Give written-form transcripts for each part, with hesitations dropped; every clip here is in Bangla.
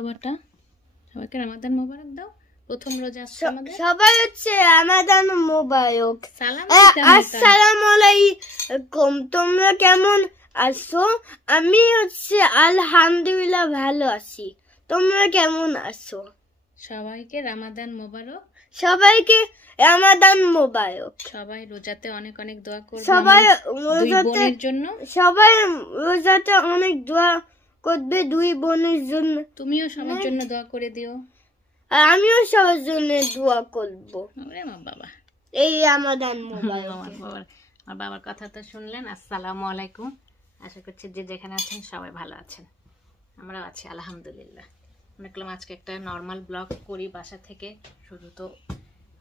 খাবারটা। সবাইকে রমাদান মোবারক দাও। প্রথম রোজা আসছে আমাদের। সবাই হচ্ছে রমাদান মোবারক। আসসালামু আলাইকুম। তোমরা কেমন আছো? আমি হচ্ছে আলহামদুলিল্লাহ ভালো আছি। তোমরা কেমন আছো? সবাইকে রমাদান মোবারক। সবাইকে রমাদান মোবারক। সবাই রোজাতে অনেক অনেক দোয়া করবে। সবাই দুই বোনের জন্য। সবাই রোজাতে অনেক দোয়া করবে দুই বোনের জন্য। তুমিও সবার জন্য দোয়া করে দিও। আর আমিও সবার জন্য দোয়া করব। ওরে মা বাবা, এই রমাদান মোবারক। আমার বাবার কথা তো শুনলেন। আসসালামু আলাইকুম। আশা করছি যে যেখানে আছেন সবাই ভালো আছেন। আমরাও আছি আলহামদুলিল্লাহ। মনে করলাম আজকে একটা নর্মাল ব্লগ করি বাসা থেকে। শুধু তো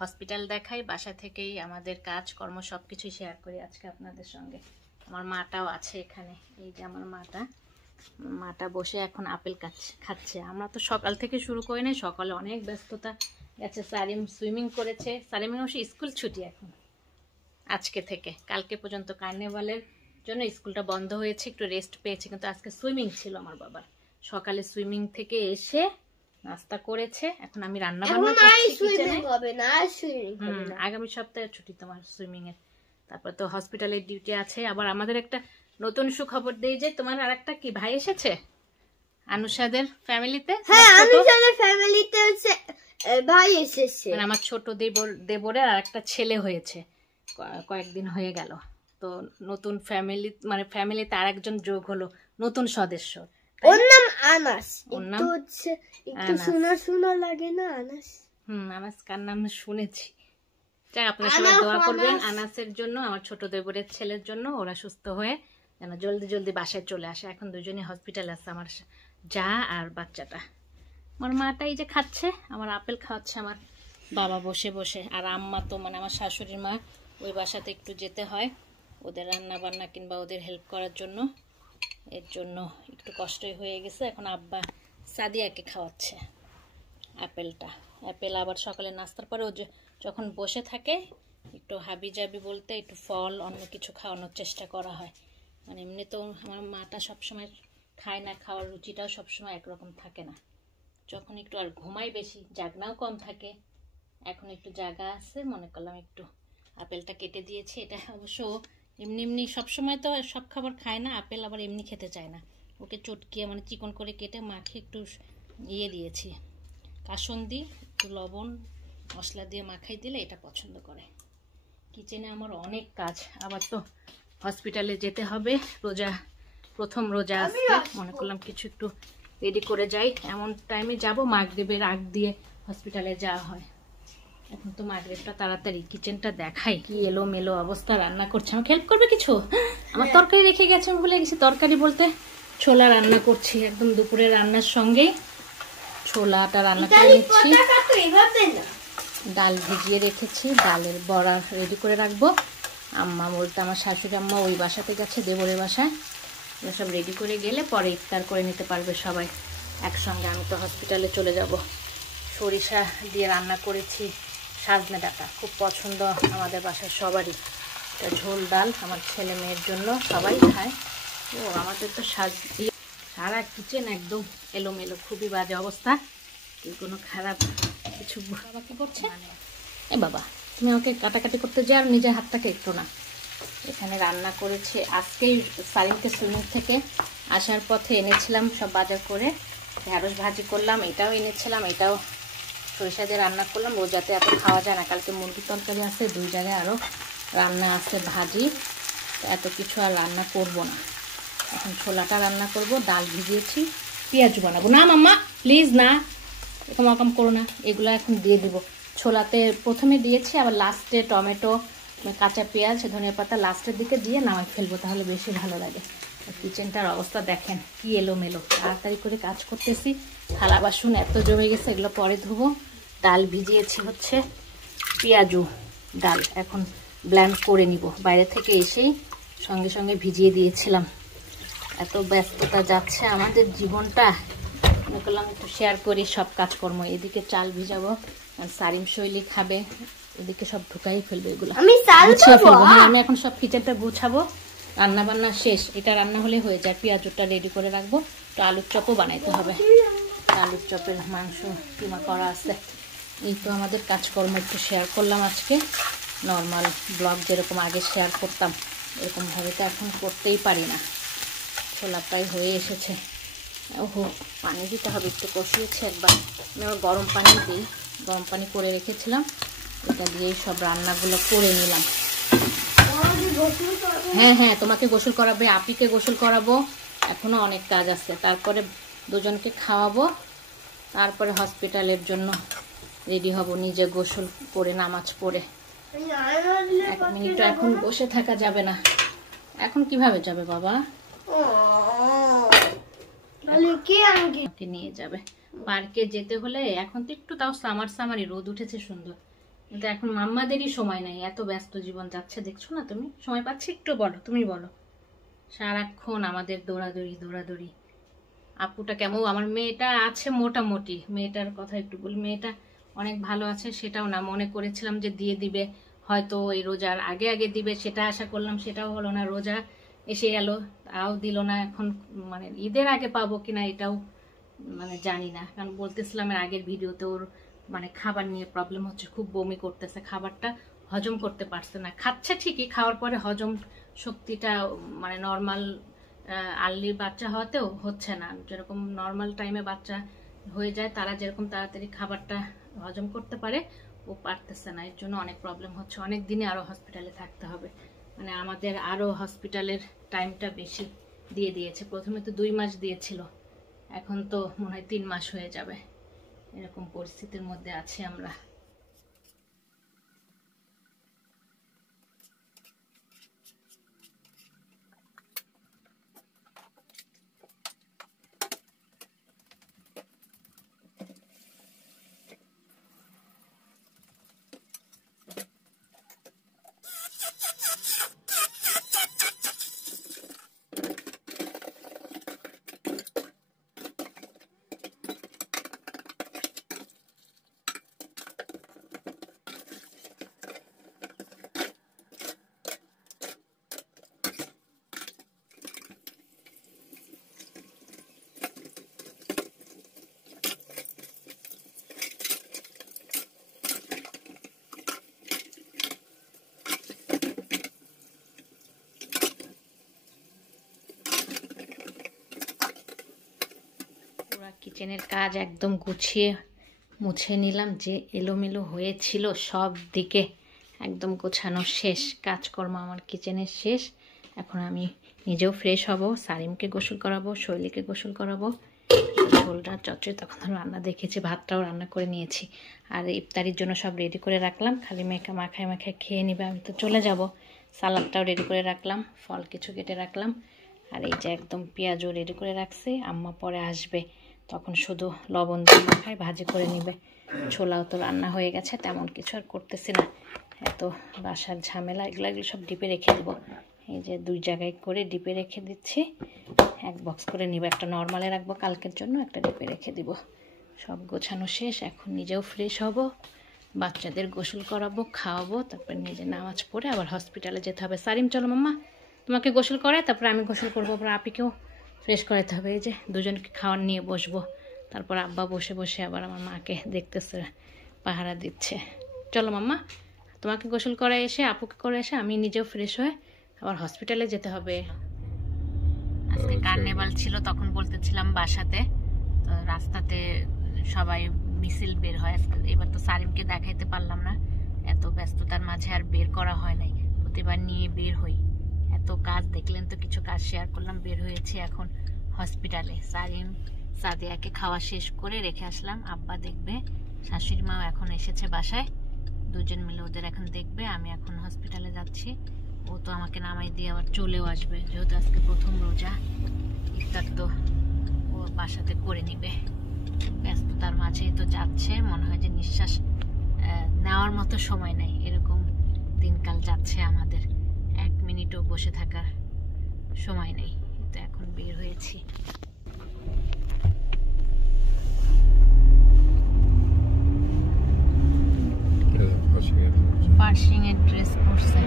হসপিটাল দেখাই, বাসা থেকেই আমাদের কাজ কর্ম সব কিছুই শেয়ার করি আজকে আপনাদের সঙ্গে। আমার মাটাও আছে এখানে। এই যে আমার মাটা বসে এখন আপেল খাচ্ছে। আমরা তো সকাল থেকে শুরু করি না, সকালে অনেক ব্যস্ততা গেছে। সারিম সুইমিং করেছে। সারিমের অবশ্য স্কুল ছুটি এখন আজকে থেকে। কালকে পর্যন্ত কার্নিভালের জন্য স্কুলটা বন্ধ হয়েছে, একটু রেস্ট পেয়েছে। কিন্তু আজকে সুইমিং ছিল আমার বাবার। সকালে সুইমিং থেকে এসে নাস্তা করেছে। এখন আমি রান্না বান্না করছি। আগামী সপ্তাহে ছুটি তোমার সুইমিং এর। তারপর তো হসপিটালের ডিউটি আছে। আবার আমাদের একটা নতুন সুখবর দেই যে তোমার আরেকটা কি ভাই এসেছে আনুষাদের ফ্যামিলিতে। হ্যাঁ, আনুষাদের ফ্যামিলিতে হচ্ছে ভাই এসেছে। মানে আমার ছোট দেবরের আরেকটা ছেলে হয়েছে, কয়েকদিন হয়ে গেল। তো নতুন ফ্যামিলি, মানে ফ্যামিলিতে আরেকজন যোগ হলো, নতুন সদস্য। ওর নাম আনাস। একটু হচ্ছে একটু শোনা লাগে না আনাস? আনাস কার নাম শুনেছি। যাই, আপনারা সবাই দোয়া করবেন আনাসের জন্য, আমার ছোট দেবরের ছেলের জন্য। ওরা সুস্থ হয়ে যেন জলদি জলদি বাসায় চলে আসে। এখন দুজনই হসপিটাল আছে, আমার যা আর বাচ্চাটা। আমার মাটা এই যে খাচ্ছে, আমার আপেল খাওয়াচ্ছে আমার বাবা বসে বসে। আর আম্মা তো মানে আমার শাশুড়ির মা, ওই বাসাতে একটু যেতে হয় ওদের রান্না বান্না কিংবা ওদের হেল্প করার জন্য। এর জন্য একটু কষ্টই হয়ে গেছে। এখন আব্বা সাদিয়াকে খাওয়াচ্ছে আপেলটা। আপেল আবার সকালে নাস্তার পরে ও যখন বসে থাকে একটু হাবি জাবি বলতে একটু ফল অন্য কিছু খাওয়ানোর চেষ্টা করা হয়। মানে এমনি তো আমার মাটা সবসময় খায় না, খাওয়ার রুচিটাও সবসময় একরকম থাকে না। যখন একটু আর ঘুমাই বেশি, জাগনাও কম থাকে। এখন একটু জাগা আছে, মনে করলাম একটু আপেলটা কেটে দিয়েছি। এটা অবশ্য এমনি সবসময় তো সব খাবার খায় না। আপেল আবার এমনি খেতে চায় না। ওকে চটকিয়ে মানে চিকন করে কেটে মাখে একটু দিয়েছি কাসুন্দি, একটু লবণ মশলা দিয়ে মাখাই দিলে এটা পছন্দ করে। কিচেনে আমার অনেক কাজ। আবার তো হসপিটালে যেতে হবে, প্রথম রোজা আসছে। মনে করলাম কিছু একটু রেডি করে যাই। এমন টাইমে যাব মাগরিবের আগ দিয়ে হসপিটালে যাওয়া হয়। এখন তো মাগরিবটা তাড়াতাড়ি। কিচেনটা দেখাই কি এলোমেলো অবস্থা। রান্না করছে, আমাকে হেল্প করবে কিছু? আমার তরকারি রেখে গেছে, আমি ভুলে গেছি। তরকারি বলতে ছোলা রান্না করছি, একদম দুপুরের রান্নার সঙ্গেই ছোলাটা রান্না করে নিচ্ছি। ডাল ভিজিয়ে রেখেছি, ডালের বড়া রেডি করে রাখবো। আম্মা বলতে আমার শাশুড়ি আম্মা ওই বাসাতে গেছে, দেবরের বাসায়। সব রেডি করে গেলে পরে ইফতার করে নিতে পারবে সবাই একসঙ্গে। আমি তো হসপিটালে চলে যাব। সরিষা দিয়ে রান্না করেছি সাজনে ডাঁটা, খুব পছন্দ আমাদের বাসার সবারই। এটা ঝোল ডাল আমার ছেলে মেয়ের জন্য, সবাই খায়। ও আমাদের তো সারা কিচেন একদম এলোমেলো, খুবই বাজে অবস্থা। কোনো খারাপ কিছু। বাবা কি করছে? এ বাবা, তুমি আমাকে কাটাকাটি করতে যাও আর নিজের হাতটাকে একটু না। এখানে রান্না করেছে আজকেই সারিমকে সুইমিং থেকে আসার পথে এনেছিলাম সব বাজার করে। ঢেঁড়স ভাজি করলাম, এটাও এনেছিলাম, এটাও সরিষা দিয়ে রান্না করলাম। রোজাতে এত খাওয়া যায় না। কালকে মুরগির তরকারি আছে, 2 জায়গায় আরও রান্না আছে, ভাজি। এত কিছু আর রান্না করব না। এখন ছোলাটা রান্না করব। ডাল ভিজিয়েছি, পেঁয়াজ বানাবো। না মাম্মা প্লিজ না, এরকম করো না। এগুলো এখন দিয়ে দিব। ছোলাতে প্রথমে দিয়েছি, আবার লাস্টে টমেটো, কাঁচা পেঁয়াজ, ধনিয়া পাতা লাস্টের দিকে দিয়ে নামাই ফেলবো, তাহলে বেশি ভালো লাগে। কিচেনটার অবস্থা দেখেন কি এলোমেলো। তাড়াতাড়ি করে কাজ করতেছি। থালা বাসন এত জমে গেছে, এগুলো পরে ধুবো। ডাল ভিজিয়েছি হচ্ছে পেঁয়াজু ডাল, এখন ব্লেন্ড করে নিব। বাইরে থেকে এসেই সঙ্গে সঙ্গে ভিজিয়ে দিয়েছিলাম। এত ব্যস্ততা যাচ্ছে আমাদের জীবনটা, মনে করলাম একটু শেয়ার করি সব কাজকর্ম। এদিকে চাল ভিজাবো, সারিম শৈলী খাবে, এদিকে সব ঢুকাই ফেলবে এগুলো। আমি এখন সব কিচেনটা গুছাবো। রান্না বান্না শেষ, এটা রান্না হলে হয়ে যায়। পেঁয়াজটা রেডি করে রাখবো, তো আলুর চপও বানাইতে হবে। আলুর চপের মাংস কিমা করা আছে। এই তো আমাদের কাজকর্ম একটু শেয়ার করলাম আজকে। নর্মাল ব্লগ যেরকম আগে শেয়ার করতাম এরকমভাবে তো এখন করতেই পারি না। ছোলা প্রায় হয়ে এসেছে। ওহো, পানি দিতে হবে, একটু কষিয়েছি একবার। আমি আবার গরম পানি দিই, গরম পানি করে রেখেছিলাম, এটা দিয়েই সব রান্নাগুলো করে নিলাম। হ্যাঁ হ্যাঁ, তোমাকে গোসল করাবে, আপিকে গোসল করাবো, এখনো অনেক কাজ আছে। তারপরে দুজনকে খাওয়াবো, তারপরে হসপিটালের জন্য রেডি হব, নিজে গোসল করে নামাজ পড়ে। 1 মিনিট এখন বসে থাকা যাবে না। এখন কিভাবে যাবে বাবা? নিয়ে যাবে পার্কে যেতে হলে। এখন তো একটু তাও সামারি রোদ উঠেছে সুন্দর, কিন্তু এখন মাম্মাদেরই সময় নাই, এত ব্যস্ত জীবন যাচ্ছে, দেখছো না তুমি? সময় পাচ্ছি একটু? বলো, তুমি বলো। সারাক্ষণ আমাদের দৌড়াদৌড়ি। আপুটা কেমন? আমার মেয়েটা আছে মোটামুটি, মেয়েটার কথা একটু বলি। মেয়েটা অনেক ভালো আছে, সেটাও না। মনে করেছিলাম যে দিয়ে দিবে হয়তো এই রোজার আগে দিবে, সেটা আশা করলাম, সেটাও হলো না। রোজা এসে গেল, তাও দিল না। এখন মানে ঈদের আগে পাবো কিনা এটাও মানে জানি না, কারণ বলতেছিলাম এর আগের ভিডিওতে ওর মানে খাবার নিয়ে প্রবলেম হচ্ছে, খুব বমি করতেছে, খাবারটা হজম করতে পারছে না। খাচ্ছে ঠিকই, খাওয়ার পরে হজম শক্তিটা মানে নর্মাল আর্লি বাচ্চা হওয়াতেও হচ্ছে না, যেরকম নর্মাল টাইমে বাচ্চা হয়ে যায় তারা যেরকম তাড়াতাড়ি খাবারটা হজম করতে পারে, ও পারতেছে না। এর জন্য অনেক প্রবলেম হচ্ছে, অনেক দিনে আরও হসপিটালে থাকতে হবে। মানে আমাদের আরও হসপিটালের টাইমটা বেশি দিয়ে দিয়েছে। প্রথমে তো 2 মাস দিয়েছিল, এখন তো মনে হয় 3 মাস হয়ে যাবে। এরকম পরিস্থিতির মধ্যে আছি আমরা। কিচেনের কাজ একদম গুছিয়ে মুছে নিলাম, যে এলোমেলো হয়েছিল সব দিকে একদম গোছানো শেষ। কাজকর্ম আমার কিচেনের শেষ। এখন আমি নিজেও ফ্রেশ হব, সারিমকে গোসল করাবো, শৈলীকে গোসল করাবো। ঝোলটা চচ্চড়ি তখন রান্না দেখেছি, ভাতটাও রান্না করে নিয়েছি। আর ইফতারির জন্য সব রেডি করে রাখলাম, খালি মাখায় খেয়ে নিবে, আমি তো চলে যাব। সালাদটাও রেডি করে রাখলাম, ফল কিছু কেটে রাখলাম। আর এই যে একদম পেঁয়াজও রেডি করে রাখছি, আম্মা পরে আসবে, তখন শুধু লবণ দিয়ে মাখায় ভাজি করে নিবে। ছোলাও তো রান্না হয়ে গেছে, তেমন কিছু আর করতেছি না। এত বাসার ঝামেলা, এগুলো সব ডিপে রেখে দেবো। এই যে 2 জায়গায় করে ডিপে রেখে দিচ্ছি, 1 বক্স করে নিব। একটা নর্মালে রাখবো কালকের জন্য, একটা ডিপে রেখে দিব। সব গোছানো শেষ। এখন নিজেও ফ্রেশ হব, বাচ্চাদের গোসল করাবো, খাওয়াবো, তারপর নিজে নামাজ পড়ে আবার হসপিটালে যেতে হবে। সারিম চলো মাম্মা, তোমাকে গোসল করায়, তারপর আমি গোসল করবো, আবার আপিকেও ফ্রেশ করাতে হবে। এই যে দুজনকে খাওয়ার নিয়ে বসবো, তারপর আব্বা বসে বসে আবার আমার মাকে দেখতেছে, পাহারা দিচ্ছে। চলো মাম্মা, তোমাকে গোসল করায় এসে, আপুকে করে এসে আমি নিজেও ফ্রেশ হয়ে আবার হসপিটালে যেতে হবে। আজকে কার্নিভাল ছিল, তখন বলতেছিলাম বাসাতে, তো রাস্তাতে সবাই মিছিল বের হয়। এবার তো সারিমকে দেখাইতে পারলাম না, এত ব্যস্ততার মাঝে আর বের করা হয় নাই। প্রতিবার নিয়ে বের হই, এত কাজ দেখলেন তো, কিছু কাজ শেয়ার করলাম। বের হয়েছি এখন হসপিটালে। সারিম সাদিয়াকে খাওয়া শেষ করে রেখে আসলাম, আব্বা দেখবে, শাশুড়ি মাও এখন এসেছে বাসায়, দুজন মিলে ওদের এখন দেখবে। আমি এখন হসপিটালে যাচ্ছি, ও তো আমাকে নামাই দিয়ে আবার চলেও আসবে, যেহেতু আজকে প্রথম রোজা। ইফতার তো ও বাসাতে করে নিবে। ব্যস্ততার মাঝেই তো যাচ্ছে, মনে হয় যে নিঃশ্বাস নেওয়ার মতো সময় নেই, এরকম দিনকাল যাচ্ছে আমাদের। 1 মিনিটও বসে থাকার সময় নেই। তো এখন বের হয়েছি। পার্সিং এর ড্রেস পরছে।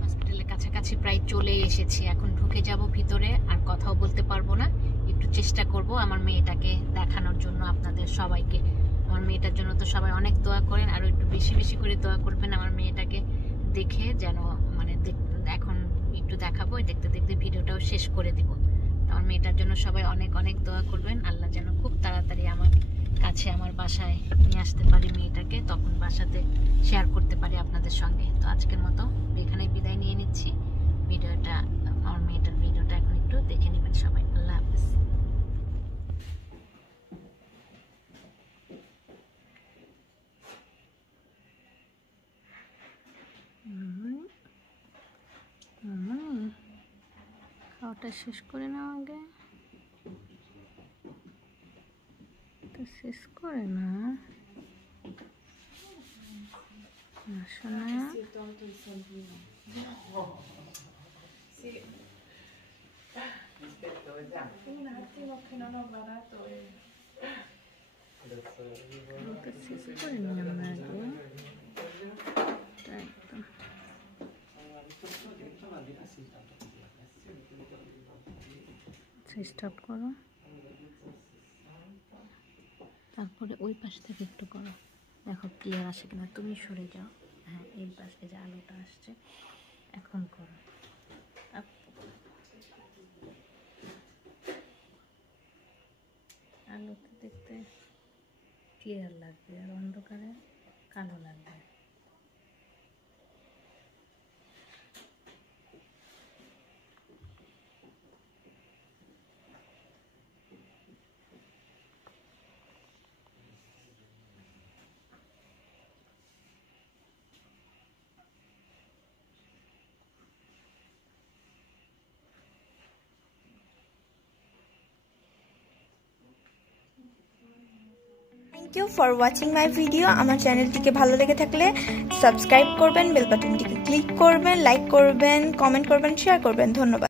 হসপিটালের কাছাকাছি প্রায় চলে এসেছি, এখন ভিতরে আর কথাও বলতে পারবো না, একটু চেষ্টা করব আমার মেয়েটাকে দেখানোর জন্য আপনাদের সবাইকে। আমার মেয়েটার জন্য তো সবাই অনেক দোয়া করেন, আরো একটু বেশি বেশি করে দোয়া করবেন আমার মেয়েটাকে দেখে, যেন মানে এখন একটু দেখাবো, দেখতে দেখতে ভিডিওটাও শেষ করে দিব। আমার মেয়েটার জন্য সবাই অনেক অনেক দোয়া করবেন, আল্লাহ যেন খুব তাড়াতাড়ি আমার কাছে আমার বাসায় নিয়ে আসতে পারি মেয়েটাকে, তখন বাসাতে শেয়ার করতে পারি আপনাদের সঙ্গে। তো আজকের মতো এখানে বিদায় নিয়ে নিচ্ছি। ভিডিওটা, আমার মেয়েটার ভিডিওটা এখন একটু দেখে নেবেন সবাই। আল্লাহ হাফেজ। খাওয়াটা শেষ করে নাও আগে, তো শেষ করে না শোনা। শেষ করে নি আমরা আগে একদম। স্টপ করো, তারপরে ওই পাশ থেকে একটু করো, দেখো ক্লিয়ার আসে কিনা। তুমি সরে যাও, হ্যাঁ এই পাশে যে আলোটা আসছে এখন করো। আলোতে দেখতে ক্লিয়ার লাগবে আর অন্ধকারে কালো লাগবে। Thank you for watching my video. আমার চ্যানেলটিকে ভালো লেগে থাকলে সাবস্ক্রাইব করবেন, বেল বাটনটিকে ক্লিক করবেন, লাইক করবেন, কমেন্ট করবেন, শেয়ার করবেন। ধন্যবাদ।